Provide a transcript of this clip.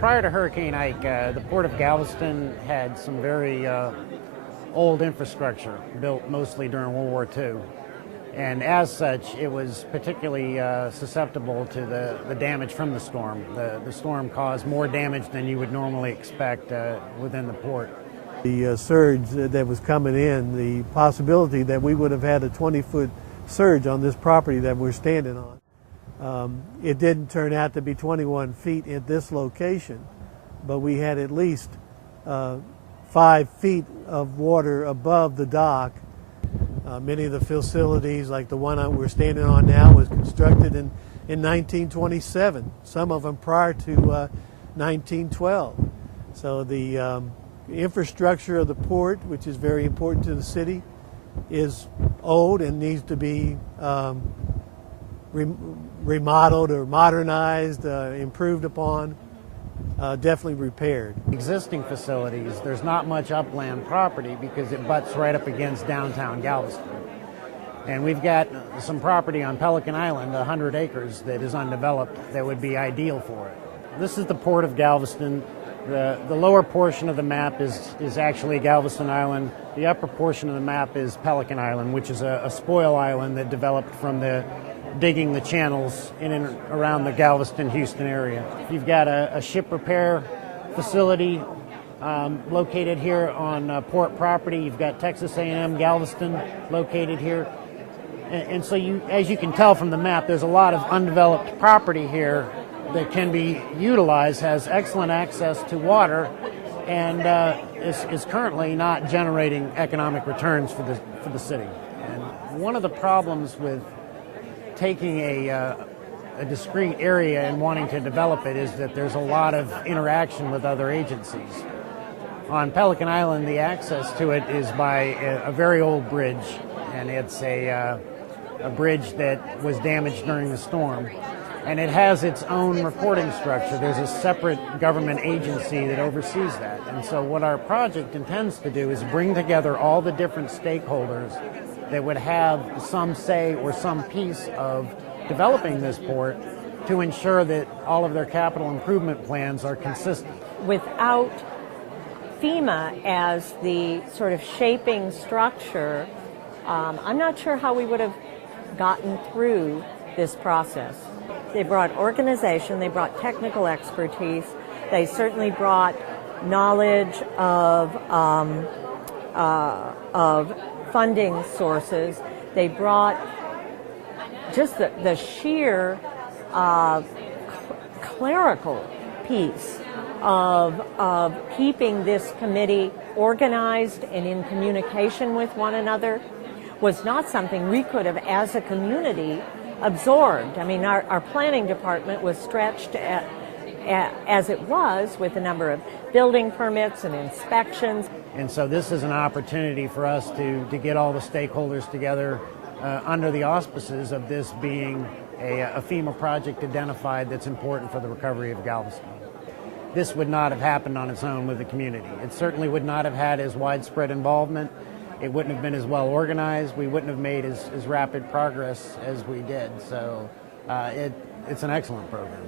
Prior to Hurricane Ike, the Port of Galveston had some very old infrastructure built mostly during World War II. And as such, it was particularly susceptible to the damage from the storm. The storm caused more damage than you would normally expect within the port. The surge that was coming in, the possibility that we would have had a 20-foot surge on this property that we're standing on. It didn't turn out to be 21 feet at this location, but we had at least 5 feet of water above the dock. Many of the facilities, like the one we're standing on now, was constructed in 1927, some of them prior to 1912. So the infrastructure of the port, which is very important to the city, is old and needs to be remodeled or modernized, improved upon, definitely repaired. Existing facilities, there's not much upland property because it butts right up against downtown Galveston. And we've got some property on Pelican Island, 100 acres, that is undeveloped that would be ideal for it. This is the Port of Galveston. The lower portion of the map is actually Galveston Island. The upper portion of the map is Pelican Island, which is a spoil island that developed from digging the channels in and around the Galveston-Houston area. You've got a ship repair facility located here on port property. You've got Texas A&M Galveston located here. And so as you can tell from the map, there's a lot of undeveloped property here that can be utilized, has excellent access to water, and is currently not generating economic returns for the city. And one of the problems with taking a discrete area and wanting to develop it is that there's a lot of interaction with other agencies. On Pelican Island, the access to it is by a very old bridge, and it's a bridge that was damaged during the storm. And it has its own reporting structure. There's a separate government agency that oversees that. And so what our project intends to do is bring together all the different stakeholders that would have some say or some piece of developing this port to ensure that all of their capital improvement plans are consistent. Without FEMA as the sort of shaping structure, I'm not sure how we would have gotten through this process. They brought organization, they brought technical expertise, they certainly brought knowledge of funding sources. They brought just the sheer clerical piece of keeping this committee organized and in communication with one another was not something we could have, as a community, absorbed. I mean, our planning department was stretched as it was with a number of building permits and inspections. And so this is an opportunity for us to get all the stakeholders together under the auspices of this being a FEMA project identified that's important for the recovery of Galveston. This would not have happened on its own with the community. It certainly would not have had as widespread involvement. It wouldn't have been as well organized. We wouldn't have made as rapid progress as we did. So it's an excellent program.